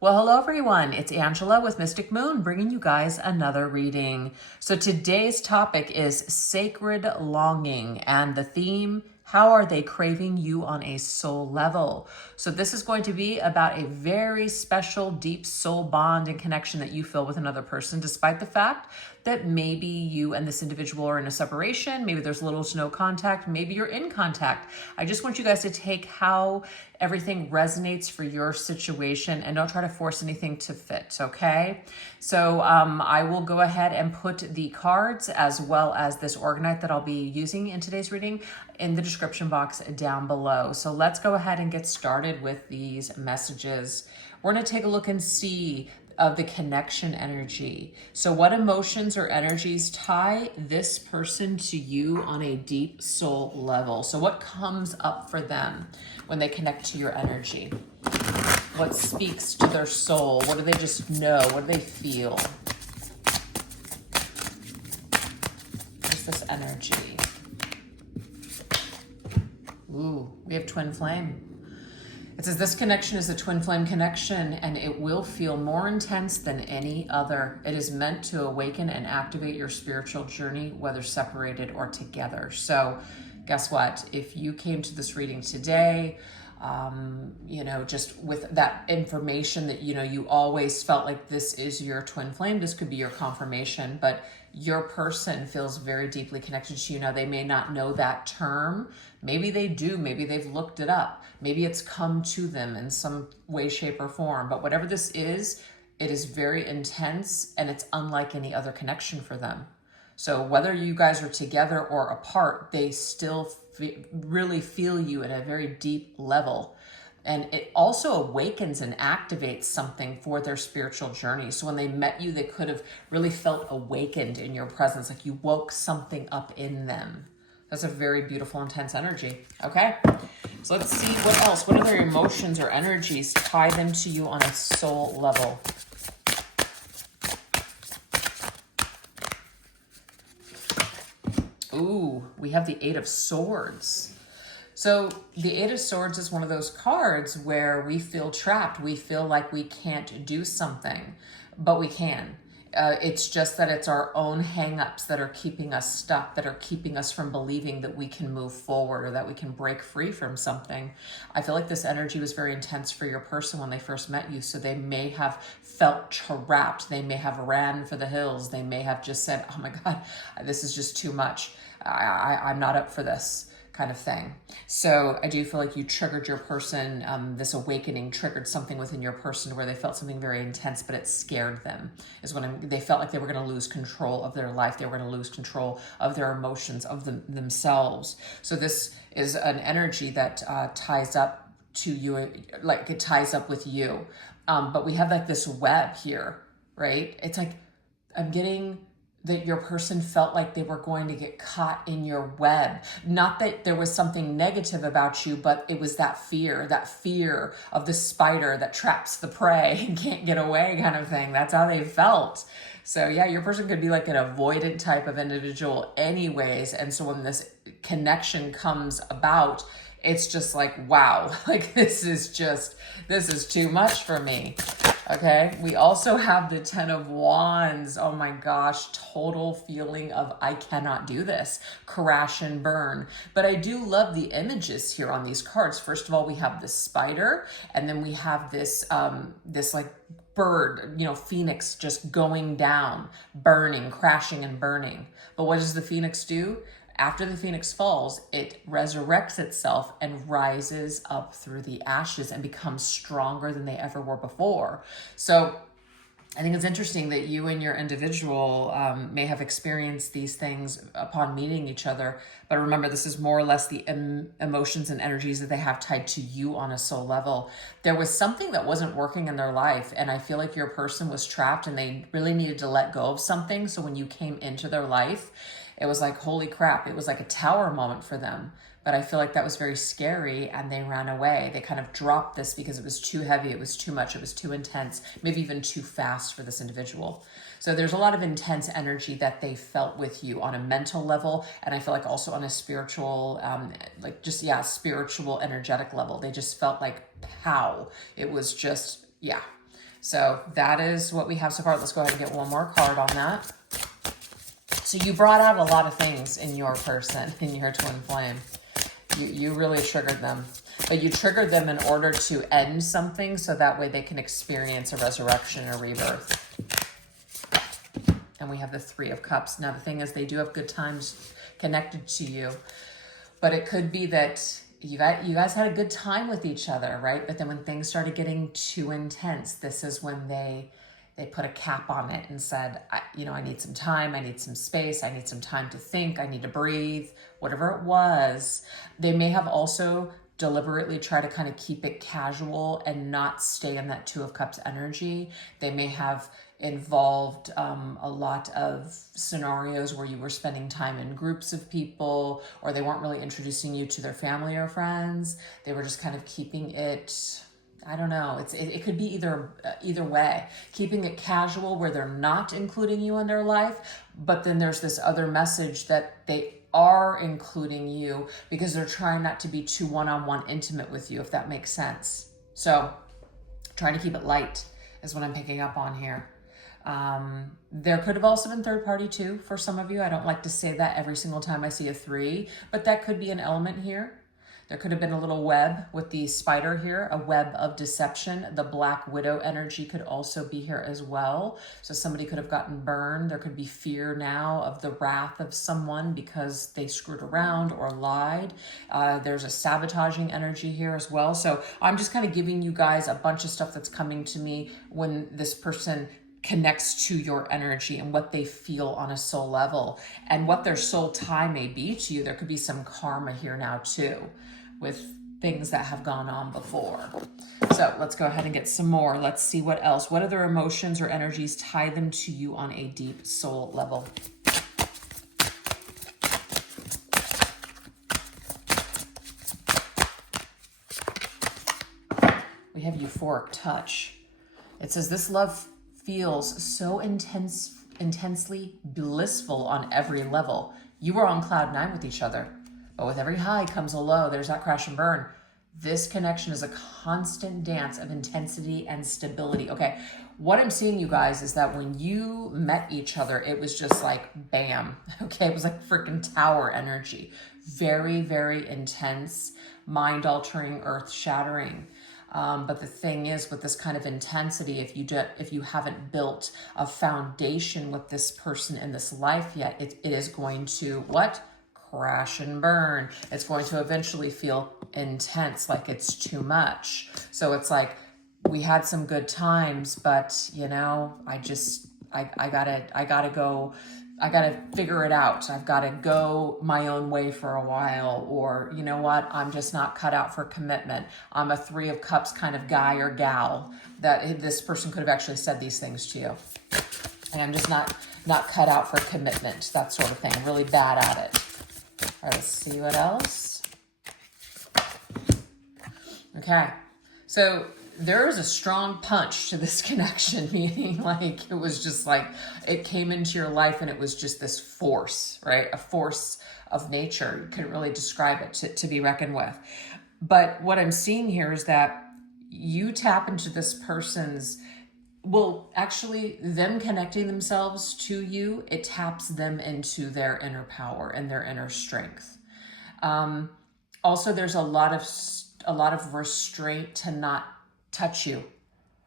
Well, hello everyone. It's Angela with Mystic Moon bringing you guys another reading. So today's topic is sacred longing, and the theme, how are they craving you on a soul level? So this is going to be about a very special deep soul bond and connection that you feel with another person, despite the fact that maybe you and this individual are in a separation, maybe there's little to no contact, maybe you're in contact. I just want you guys to take how everything resonates for your situation and don't try to force anything to fit, okay? So I will go ahead and put the cards as well as this Organite that I'll be using in today's reading in the description box down below. So let's go ahead and get started with these messages. We're going to take a look and see of the connection energy. So what emotions or energies tie this person to you on a deep soul level? So what comes up for them when they connect to your energy? What speaks to their soul? What do they just know? What do they feel? What's this energy? Ooh, we have twin flame. It says this connection is a twin flame connection and it will feel more intense than any other. It is meant to awaken and activate your spiritual journey, whether separated or together. So guess what? If you came to this reading today, just with that information that, you always felt like this is your twin flame, this could be your confirmation, but your person feels very deeply connected to you. Now, they may not know that term. Maybe they do. Maybe they've looked it up. Maybe it's come to them in some way, shape, or form. But whatever this is, it is very intense and it's unlike any other connection for them. So whether you guys are together or apart, they still really feel you at a very deep level. And it also awakens and activates something for their spiritual journey. So when they met you, they could have really felt awakened in your presence, like you woke something up in them. That's a very beautiful, intense energy. Okay, so let's see what else. What other emotions or energies tie them to you on a soul level? Ooh, we have the Eight of Swords. So the Eight of Swords is one of those cards where we feel trapped. We feel like we can't do something, but we can. It's just that it's our own hang-ups that are keeping us stuck, that are keeping us from believing that we can move forward or that we can break free from something. I feel like this energy was very intense for your person when they first met you. So they may have felt trapped. They may have ran for the hills. They may have just said, oh my God, this is just too much. I'm not up for this kind of thing. So I do feel like you triggered your person. This awakening triggered something within your person where they felt something very intense, but it scared them. They felt like they were going to lose control of their life. They were going to lose control of their emotions, of themselves. So this is an energy that ties up to you, like it ties up with you. But we have like this web here, right? It's like I'm getting that your person felt like they were going to get caught in your web. Not that there was something negative about you, but it was that fear of the spider that traps the prey and can't get away kind of thing. That's how they felt. So yeah, your person could be like an avoidant type of individual anyways. And so when this connection comes about, it's just like, wow, like this is too much for me. Okay, we also have the Ten of Wands. Oh my gosh, total feeling of I cannot do this, crash and burn. But I do love the images here on these cards. First of all, we have the spider, and then we have this like bird, phoenix just going down, burning, crashing and burning. But what does the phoenix do? After the phoenix falls, it resurrects itself and rises up through the ashes and becomes stronger than they ever were before. So I think it's interesting that you and your individual may have experienced these things upon meeting each other. But remember, this is more or less the emotions and energies that they have tied to you on a soul level. There was something that wasn't working in their life, and I feel like your person was trapped and they really needed to let go of something. So when you came into their life, it was like, holy crap, it was like a tower moment for them. But I feel like that was very scary and they ran away. They kind of dropped this because it was too heavy, it was too much, it was too intense, maybe even too fast for this individual. So there's a lot of intense energy that they felt with you on a mental level. And I feel like also on a spiritual, spiritual, energetic level. They just felt like, pow. It was just, yeah. So that is what we have so far. Let's go ahead and get one more card on that. So you brought out a lot of things in your person, in your twin flame. You really triggered them. But you triggered them in order to end something so that way they can experience a resurrection or rebirth. And we have the Three of Cups. Now the thing is, they do have good times connected to you. But it could be that you guys had a good time with each other, right? But then when things started getting too intense, this is when they put a cap on it and said, I need some time, I need some space, I need some time to think, I need to breathe, whatever it was. They may have also deliberately tried to kind of keep it casual and not stay in that Two of Cups energy. They may have involved a lot of scenarios where you were spending time in groups of people, or they weren't really introducing you to their family or friends. They were just kind of keeping it, I don't know. It could be either way. Keeping it casual where they're not including you in their life, but then there's this other message that they are including you because they're trying not to be too one-on-one intimate with you, if that makes sense. So trying to keep it light is what I'm picking up on here. There could have also been third party too for some of you. I don't like to say that every single time I see a 3, but that could be an element here. There could have been a little web with the spider here, a web of deception. The Black Widow energy could also be here as well. So somebody could have gotten burned. There could be fear now of the wrath of someone because they screwed around or lied. There's a sabotaging energy here as well. So I'm just kind of giving you guys a bunch of stuff that's coming to me when this person connects to your energy and what they feel on a soul level and what their soul tie may be to you. There could be some karma here now too, with things that have gone on before. So let's go ahead and get some more. Let's see what else. What other emotions or energies tie them to you on a deep soul level? We have euphoric touch. It says this love feels so intensely blissful on every level. You were on cloud 9 with each other. But with every high comes a low. There's that crash and burn. This connection is a constant dance of intensity and stability. Okay, what I'm seeing, you guys, is that when you met each other, it was just like bam. Okay, it was like freaking tower energy. Very, very intense, mind-altering, earth-shattering. But the thing is, with this kind of intensity, if you haven't built a foundation with this person in this life yet, it is going to what? Crash and burn. It's going to eventually feel intense, like it's too much. So it's like, we had some good times, but I gotta figure it out. I've got to go my own way for a while, or you know what? I'm just not cut out for commitment. I'm a 3 of Cups kind of guy or gal that this person could have actually said these things to you. And I'm just not cut out for commitment, that sort of thing. I'm really bad at it. All right, let's see what else. Okay, so there is a strong punch to this connection, meaning like it was just like it came into your life and it was just this force, right? A force of nature. You couldn't really describe it to be reckoned with. But what I'm seeing here is that you tap into this person's, well, actually them connecting themselves to you, it taps them into their inner power and their inner strength. Also, there's a lot of restraint to not touch you.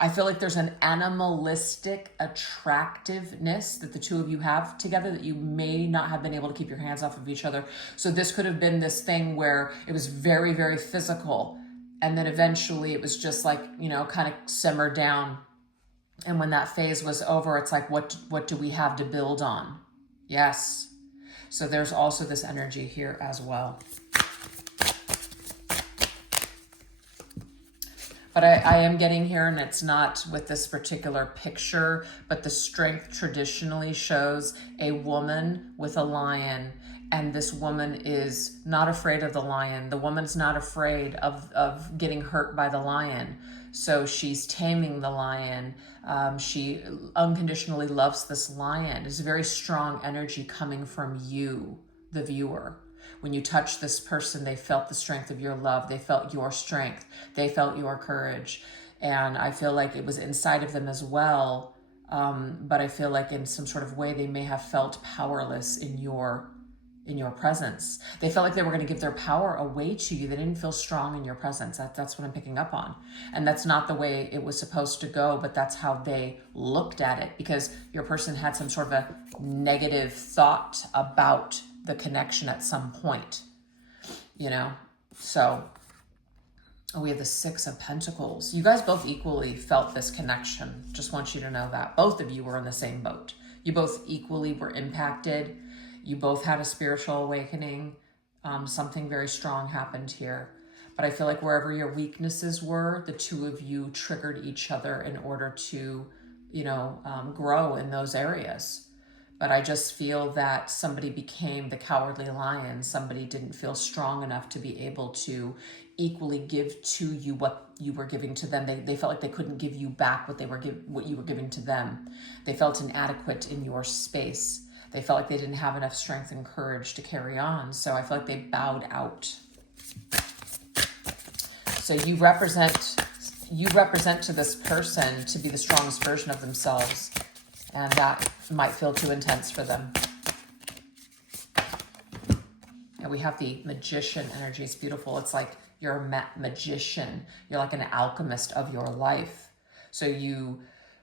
I feel like there's an animalistic attractiveness that the two of you have together that you may not have been able to keep your hands off of each other. So this could have been this thing where it was very, very physical. And then eventually it was just like, kind of simmered down. And when that phase was over, it's like, what do we have to build on? Yes. So there's also this energy here as well. But I am getting here, and it's not with this particular picture, but the strength traditionally shows a woman with a lion, and this woman is not afraid of the lion. The woman's not afraid of getting hurt by the lion. So she's taming the lion. She unconditionally loves this lion. There's a very strong energy coming from you, the viewer. When you touch this person, they felt the strength of your love. They felt your strength. They felt your courage. And I feel like it was inside of them as well. But I feel like in some sort of way, they may have felt powerless in your presence. They felt like they were going to give their power away to you. They didn't feel strong in your presence. That's what I'm picking up on. And that's not the way it was supposed to go, but that's how they looked at it, because your person had some sort of a negative thought about the connection at some point, you know? So we have the Six of Pentacles. You guys both equally felt this connection. Just want you to know that. Both of you were in the same boat. You both equally were impacted. You both had a spiritual awakening. Something very strong happened here. But I feel like wherever your weaknesses were, the two of you triggered each other in order to, grow in those areas. But I just feel that somebody became the cowardly lion. Somebody didn't feel strong enough to be able to equally give to you what you were giving to them. They felt like they couldn't give you back what you were giving to them. They felt inadequate in your space. They felt like they didn't have enough strength and courage to carry on. So I feel like they bowed out. So you represent to this person to be the strongest version of themselves. And that might feel too intense for them. And we have the Magician energy. It's beautiful. It's like you're a magician. You're like an alchemist of your life. So you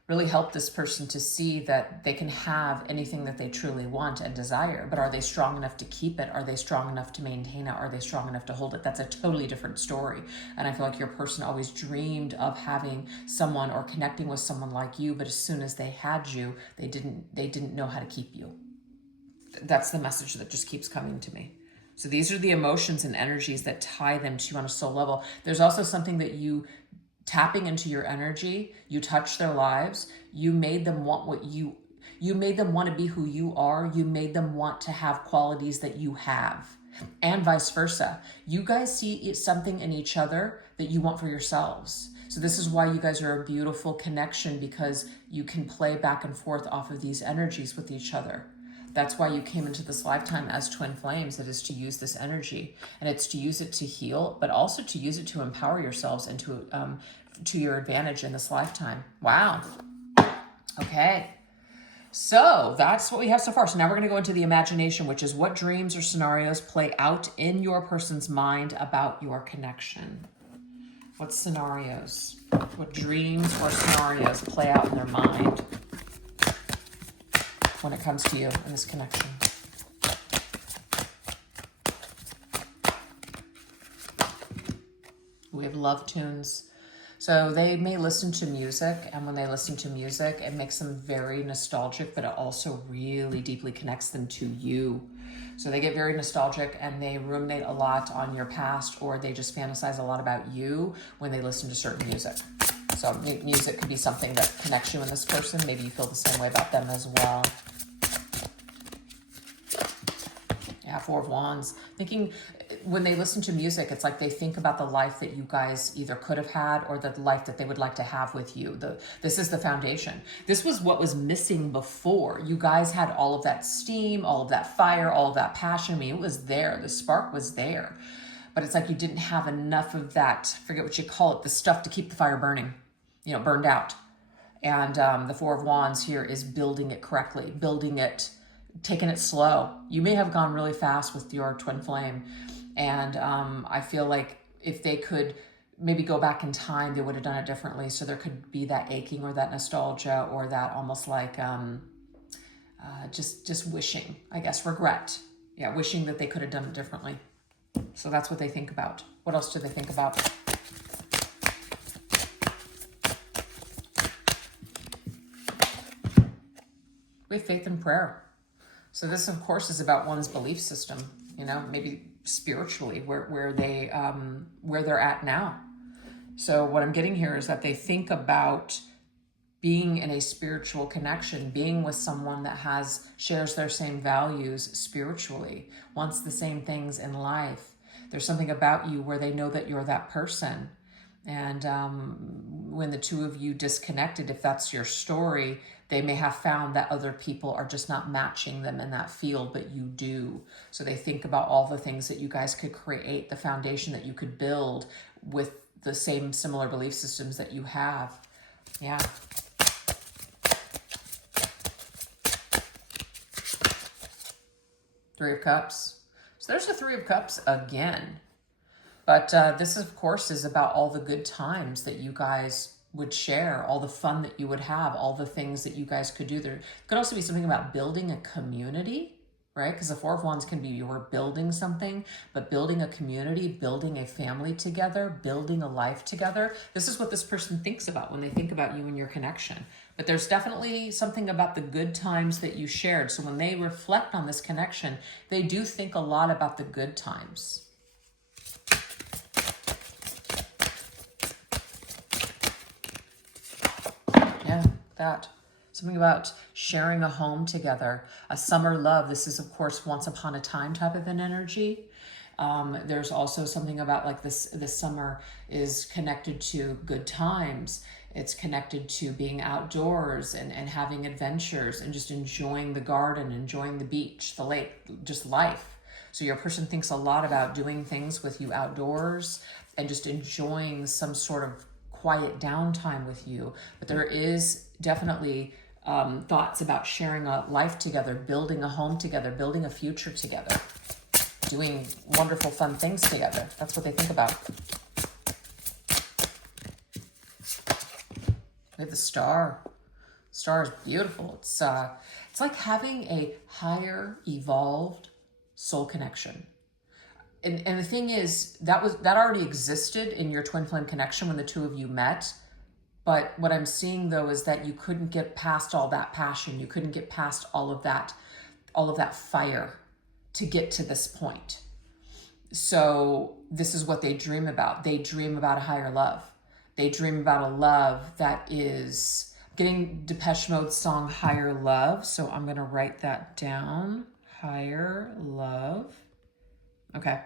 really help this person to see that they can have anything that they truly want and desire, but are they strong enough to keep it? Are they strong enough to maintain it? Are they strong enough to hold it? That's a totally different story. And I feel like your person always dreamed of having someone or connecting with someone like you, but as soon as they had you, they didn't know how to keep you. That's the message that just keeps coming to me. So these are the emotions and energies that tie them to you on a soul level. There's also something that you tapping into your energy, you touch their lives, you made them want you made them want to be who you are, you made them want to have qualities that you have, and vice versa. You guys see something in each other that you want for yourselves. So this is why you guys are a beautiful connection, because you can play back and forth off of these energies with each other. That's why you came into this lifetime as twin flames. It is to use this energy, and it's to use it to heal, but also to use it to empower yourselves and to your advantage in this lifetime. Wow. Okay. So that's what we have so far. So now we're going to go into the imagination, which is what dreams or scenarios play out in your person's mind about your connection. What scenarios, what dreams or scenarios play out in their mind when it comes to you in this connection? We have love tunes. So they may listen to music, and when they listen to music, it makes them very nostalgic, but it also really deeply connects them to you. So they get very nostalgic and they ruminate a lot on your past, or they just fantasize a lot about you when they listen to certain music. So music could be something that connects you and this person. Maybe you feel the same way about them as well. Yeah, Four of Wands. Thinking when they listen to music, it's like they think about the life that you guys either could have had or the life that they would like to have with you. This is the foundation. This was what was missing before. You guys had all of that steam, all of that fire, all of that passion. I mean, it was there. The spark was there. But it's like you didn't have enough of that, forget what you call it, the stuff to keep the fire burning, burned out. And the Four of Wands here is building it correctly, building it, taking it slow. You may have gone really fast with your twin flame. And I feel like if they could maybe go back in time, they would have done it differently. So there could be that aching or that nostalgia or that almost like just wishing, I guess, regret. Yeah, wishing that they could have done it differently. So that's what they think about. What else do they think about? We have faith and prayer. So this, of course, is about one's belief system, maybe spiritually, where they're at now. So what I'm getting here is that they think about being in a spiritual connection, being with someone that shares their same values spiritually, wants the same things in life. There's something about you where they know that you're that person. And when the two of you disconnected, if that's your story, they may have found that other people are just not matching them in that field, but you do. So they think about all the things that you guys could create, the foundation that you could build with the same similar belief systems that you have. Yeah. Three of Cups. So there's the Three of Cups again. But this, of course, is about all the good times that you guys would share, all the fun that you would have, all the things that you guys could do. There could also be something about building a community, right? Because the Four of Wands can be you're building something, but building a community, building a family together, building a life together. This is what this person thinks about when they think about you and your connection. But there's definitely something about the good times that you shared. So when they reflect on this connection, they do think a lot about the good times. Yeah, that. Something about sharing a home together, a summer love. This is, of course, once upon a time type of an energy. There's also something about like this summer is connected to good times. It's connected to being outdoors and having adventures and just enjoying the garden, enjoying the beach, the lake, just life. So your person thinks a lot about doing things with you outdoors and just enjoying some sort of quiet downtime with you. But there is definitely thoughts about sharing a life together, building a home together, building a future together, doing wonderful, fun things together. That's what they think about. We have the Star. Star is beautiful. It's like having a higher evolved soul connection. And the thing is, that already existed in your twin flame connection when the two of you met. But what I'm seeing though is that you couldn't get past all that passion. You couldn't get past all of that fire to get to this point. So this is what they dream about. They dream about a higher love. They dream about a love that is getting Depeche Mode's song Higher Love. So I'm going to write that down. Higher love. Okay.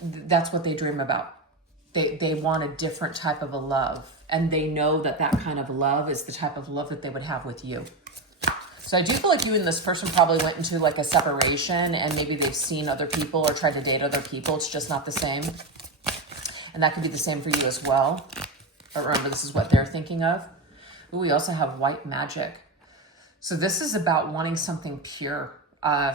That's what they dream about. They want a different type of a love. And they know that that kind of love is the type of love that they would have with you. So I do feel like you and this person probably went into like a separation and maybe they've seen other people or tried to date other people. It's just not the same. And that could be the same for you as well. But remember, this is what they're thinking of. Ooh, we also have white magic. So this is about wanting something pure.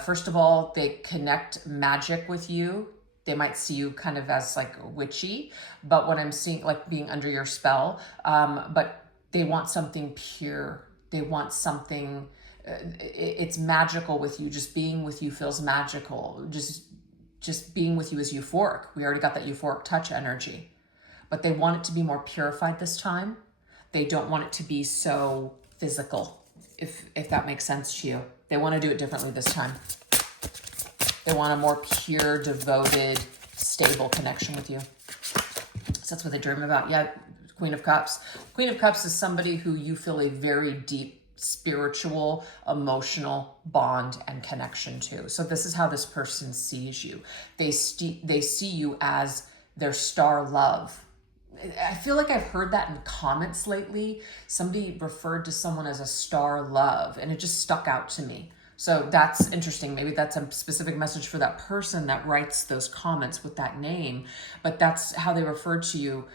First of all, they connect magic with you. They might see you kind of as like witchy, but what I'm seeing, like being under your spell, but they want something pure. They want something, it's magical with you. Just being with you feels magical. Just being with you is euphoric. We already got that euphoric touch energy, but they want it to be more purified this time. They don't want it to be so physical, if that makes sense to you. They want to do it differently this time. They want a more pure, devoted, stable connection with you. So that's what they dream about. Yeah, Queen of Cups. Queen of Cups is somebody who you feel a very deep spiritual, emotional bond and connection to. So this is how this person sees you. They see you as their star love. I feel like I've heard that in comments lately. Somebody referred to someone as a star love, and it just stuck out to me. So that's interesting. Maybe that's a specific message for that person that writes those comments with that name, but that's how they refer to you,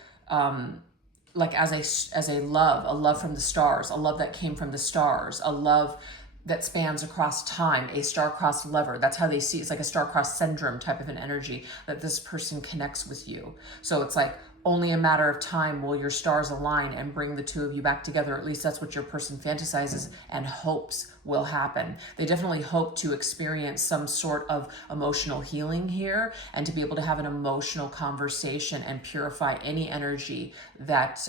like as a love from the stars, a love that came from the stars, a love that spans across time, a star-crossed lover. That's how they see it. It's like a star-crossed syndrome type of an energy that this person connects with you. So it's like only a matter of time will your stars align and bring the two of you back together. At least that's what your person fantasizes and hopes will happen. They definitely hope to experience some sort of emotional healing here and to be able to have an emotional conversation and purify any energy that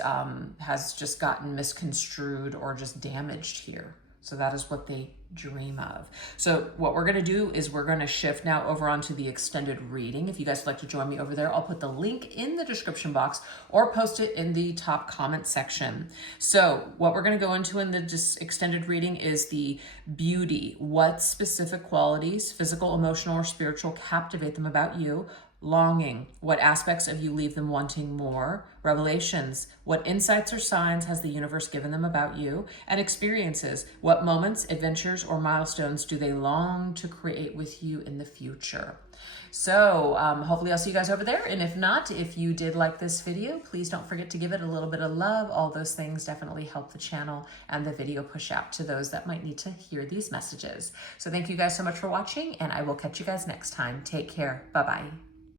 has just gotten misconstrued or just damaged here. So that is what they dream of. So what we're going to do is we're going to shift now over onto the extended reading. If you guys would like to join me over there, I'll put the link in the description box or post it in the top comment section. So what we're going to go into in the extended reading is the beauty. What specific qualities, physical, emotional, or spiritual, captivate them about you? Longing, what aspects of you leave them wanting more? Revelations, what insights or signs has the universe given them about you? And experiences, what moments, adventures, or milestones do they long to create with you in the future? So hopefully I'll see you guys over there. And if not, if you did like this video, please don't forget to give it a little bit of love. All those things definitely help the channel and the video push out to those that might need to hear these messages. So thank you guys so much for watching, and I will catch you guys next time. Take care. Bye-bye.